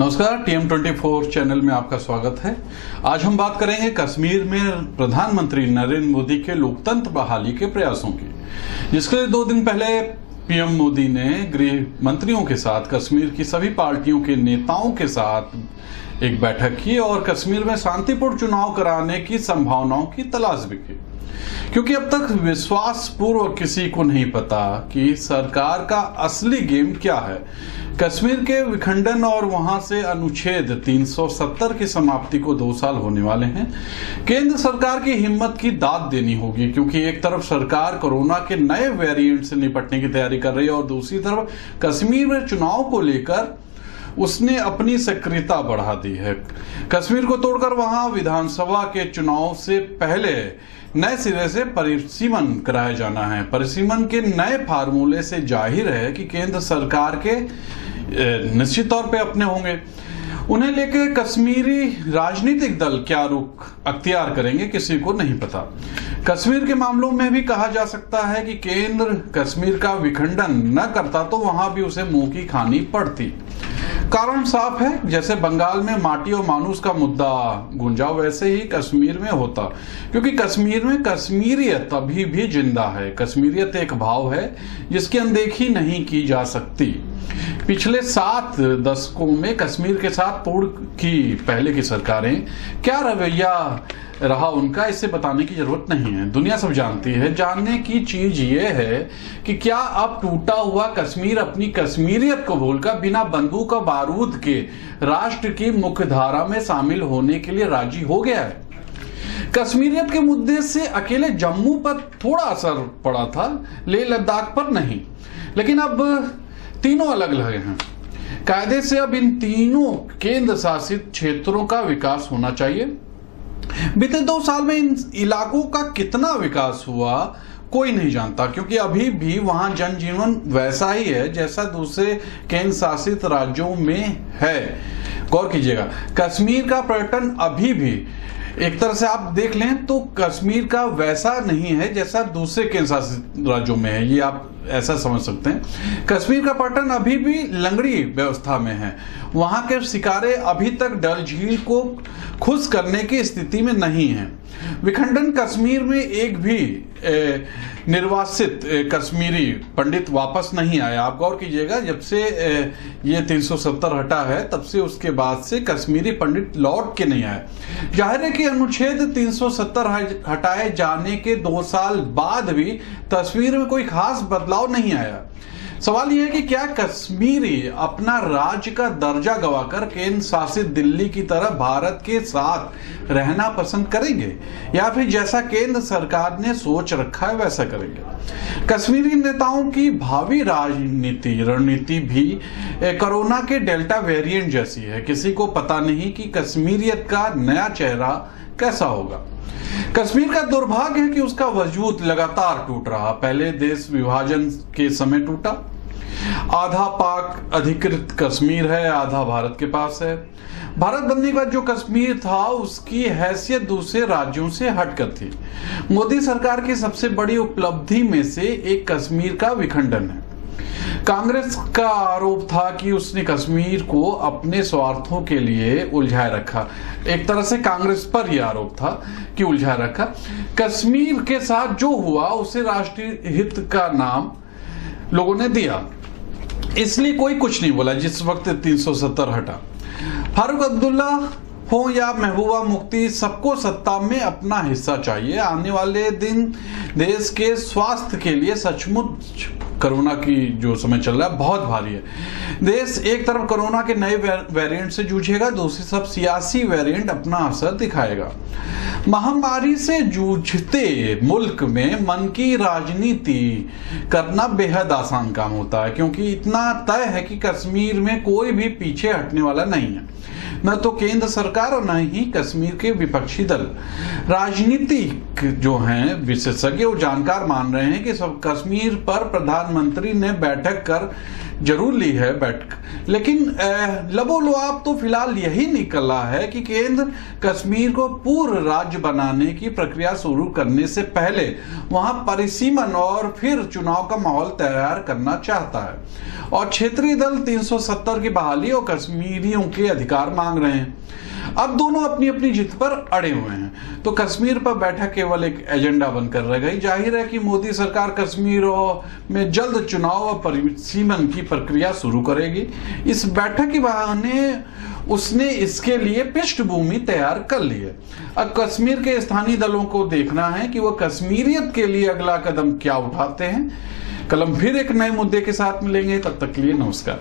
नमस्कार, TM24 channel में आपका स्वागत है। आज हम बात करेंगे कश्मीर में प्रधानमंत्री नरेंद्र मोदी के लोकतंत्र बहाली के प्रयासों की, जिसके लिए 2 दिन पहले पीएम मोदी ने गृह मंत्रियों के साथ कश्मीर की सभी पार्टियों के नेताओं के साथ एक बैठक की और कश्मीर में शांतिपूर्ण चुनाव कराने की संभावनाओं की तलाश भी की, क्योंकि अब तक विश्वास पूर्व किसी को नहीं पता कि सरकार का असली गेम क्या है। कश्मीर के विखंडन और वहां से अनुच्छेद 370 की समाप्ति को 2 साल होने वाले हैं। केंद्र सरकार की हिम्मत की दाद देनी होगी, क्योंकि एक तरफ सरकार कोरोना के नए वेरिएंट से निपटने की तैयारी कर रही है और दूसरी तरफ कश्मीर में चुनाव को लेकर उसने अपनी सक्रियता बढ़ा दी है। कश्मीर को तोड़कर वहां विधानसभा के चुनाव से पहले नए सिरे से परिसीमन कराया जाना है। परिसीमन के नए फार्मूले से जाहिर है कि केंद्र सरकार के निश्चित तौर पे अपने होंगे। उन्हें लेके कश्मीरी राजनीतिक दल क्या रुख अख्तियार करेंगे, किसी को नहीं पता। कश्मीर के मामलों में भी कहा जा सकता है कि केंद्र कश्मीर का विखंडन न करता तो वहां भी उसे मुंह की खानी पड़ती। कारण साफ है, जैसे बंगाल में माटी और मानुस का मुद्दा गूंजा, वैसे ही कश्मीर में होता, क्योंकि कश्मीर में कश्मीरियत अभी भी जिंदा है। कश्मीरियत एक भाव है जिसकी अनदेखी नहीं की जा सकती। पिछले 7 दशकों में कश्मीर के साथ पूर्व की पहले की सरकारें क्या रवैया रहा उनका, इसे बताने की जरूरत नहीं है, दुनिया सब जानती है। जानने की चीज ये है कि क्या अब टूटा हुआ कश्मीर अपनी कश्मीरियत को भूलकर बिना बंदूक और बारूद के राष्ट्र की मुख्य धारा में शामिल होने के लिए राजी हो गया है। कश्मीरियत के मुद्दे से अकेले जम्मू पर थोड़ा असर पड़ा था, लेह लद्दाख पर नहीं, लेकिन अब तीनों अलग अलग हैं। कायदे से अब इन तीनों केंद्र शासित क्षेत्रों का विकास होना चाहिए। बीते 2 साल में इन इलाकों का कितना विकास हुआ कोई नहीं जानता, क्योंकि अभी भी वहां जनजीवन वैसा ही है जैसा दूसरे केंद्र शासित राज्यों में है। गौर कीजिएगा, कश्मीर का पर्यटन अभी भी एक तरह से आप देख लें तो कश्मीर का वैसा नहीं है जैसा दूसरे केंद्र शासित राज्यों में है, ये आप ऐसा समझ सकते हैं। कश्मीर का पर्यटन अभी भी लंगड़ी व्यवस्था में है। वहां के शिकारे अभी तक डल झील को खुश करने की स्थिति में नहीं है। विखंडन कश्मीर में एक भी निर्वासित कश्मीरी पंडित वापस नहीं आया। आप गौर कीजिएगा, जब से ये 370 हटा है तब से उसके बाद से कश्मीरी पंडित लौट के नहीं आए। जाहिर है कि अनुच्छेद 370 हटाए जाने के 2 साल बाद भी तस्वीर में कोई खास बदलाव नहीं आया। सवाल यह है कि क्या कश्मीरी अपना राज्य का दर्जा गवाकर केंद्र शासित दिल्ली की तरह भारत के साथ रहना पसंद करेंगे, या फिर जैसा केंद्र सरकार ने सोच रखा है वैसा करेंगे। कश्मीरी नेताओं की भावी रणनीति भी कोरोना के डेल्टा वेरिएंट जैसी है। किसी को पता नहीं कि कश्मीरियत का नया चेहरा कैसा होगा। कश्मीर का दुर्भाग्य है कि उसका वजूद लगातार टूट रहा। पहले देश विभाजन के समय टूटा। आधा पाक अधिकृत कश्मीर है, आधा भारत के पास है। भारत बनने के बाद जो कश्मीर था उसकी हैसियत दूसरे राज्यों से हटकर थी। मोदी सरकार की सबसे बड़ी उपलब्धि में से एक कश्मीर का विखंडन है। कांग्रेस का आरोप था कि उसने कश्मीर को अपने स्वार्थों के लिए उलझाए रखा। एक तरह से कांग्रेस पर यह आरोप था कि उलझाए रखा। कश्मीर के साथ जो हुआ उसे राष्ट्रीय हित का नाम लोगों ने दिया, इसलिए कोई कुछ नहीं बोला जिस वक्त 370 हटा। फारूक अब्दुल्ला हो या महबूबा मुफ्ती, सबको सत्ता में अपना हिस्सा चाहिए। आने वाले दिन देश के स्वास्थ्य के लिए सचमुच कोरोना की जो समय चल रहा है बहुत भारी है। देश एक तरफ कोरोना के नए वेरिएंट से जूझेगा, दूसरी तरफ सियासी वेरिएंट अपना असर दिखाएगा। महामारी से जूझते मुल्क में मन की राजनीति करना बेहद आसान काम होता है, क्योंकि इतना तय है कि कश्मीर में कोई भी पीछे हटने वाला नहीं है, न तो केंद्र सरकार और न ही कश्मीर के विपक्षी दल। राजनीतिक जो हैं विशेषज्ञ वो जानकार मान रहे हैं कि सब कश्मीर पर प्रधानमंत्री प्रधानमंत्री ने बैठक कर जरूर ली है बैठक, लेकिन लबोलुआब तो फिलहाल यही निकला है कि केंद्र कश्मीर को पूर्ण राज्य बनाने की प्रक्रिया शुरू करने से पहले वहां परिसीमन और फिर चुनाव का माहौल तैयार करना चाहता है और क्षेत्रीय दल 370 की बहाली और कश्मीरियों के अधिकार मांग रहे हैं। अब दोनों अपनी अपनी जिद पर अड़े हुए हैं, तो कश्मीर पर बैठक केवल एक एजेंडा बनकर रह गई। जाहिर है कि मोदी सरकार कश्मीर में जल्द चुनाव और परिसीमन की प्रक्रिया शुरू करेगी। इस बैठक के बहाने उसने इसके लिए पृष्ठभूमि तैयार कर ली है। अब कश्मीर के स्थानीय दलों को देखना है कि वह कश्मीरियत के लिए अगला कदम क्या उठाते हैं। कल हम फिर एक नए मुद्दे के साथ मिलेंगे, तब तक के लिए नमस्कार।